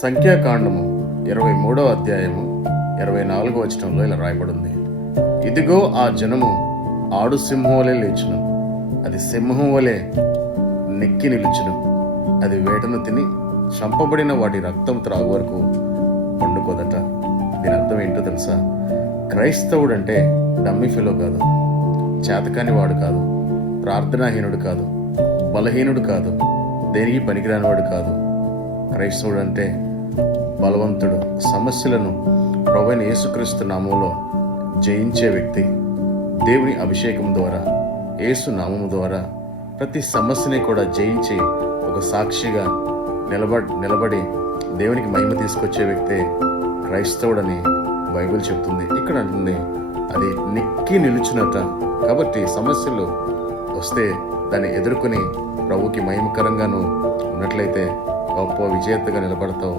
సంఖ్యాకాండము 23వ అధ్యాయము 24వ వచనంలో ఇలా రాయబడింది. ఇదిగో ఆ జనము ఆడు సింహం వలె లేచును, అది సింహం వలె నెక్కి నిలుచును, అది వేటను తిని చంపబడిన వాటి రక్తం త్రాగు వరకు పండుకోదట. దీని అర్థం ఏంటో తెలుసా? క్రైస్తవుడు అంటే డమ్మి ఫెలో కాదు, చేతకాని వాడు కాదు, ప్రార్థనాహీనుడు కాదు, బలహీనుడు కాదు, దేనికి పనికిరానివాడు కాదు. క్రైస్తవుడు అంటే బలవంతుడు, సమస్యలను ప్రభువైన యేసుక్రీస్తు నామములో జయించే వ్యక్తి. దేవుని అభిషేకం ద్వారా, యేసు నామము ద్వారా ప్రతి సమస్యని కూడా జయించి ఒక సాక్షిగా నిలబడి దేవునికి మహిమ తీసుకొచ్చే వ్యక్తే క్రైస్తవుడని బైబిల్ చెప్తుంది. ఇక్కడ అంటుంది అది నెక్కి నిలుచునట. కాబట్టి సమస్యలు వస్తే దాన్ని ఎదుర్కొని ప్రభుకి మహిమకరంగాను ఉన్నట్లయితే గొప్ప విజేతగా నిలబడతావు.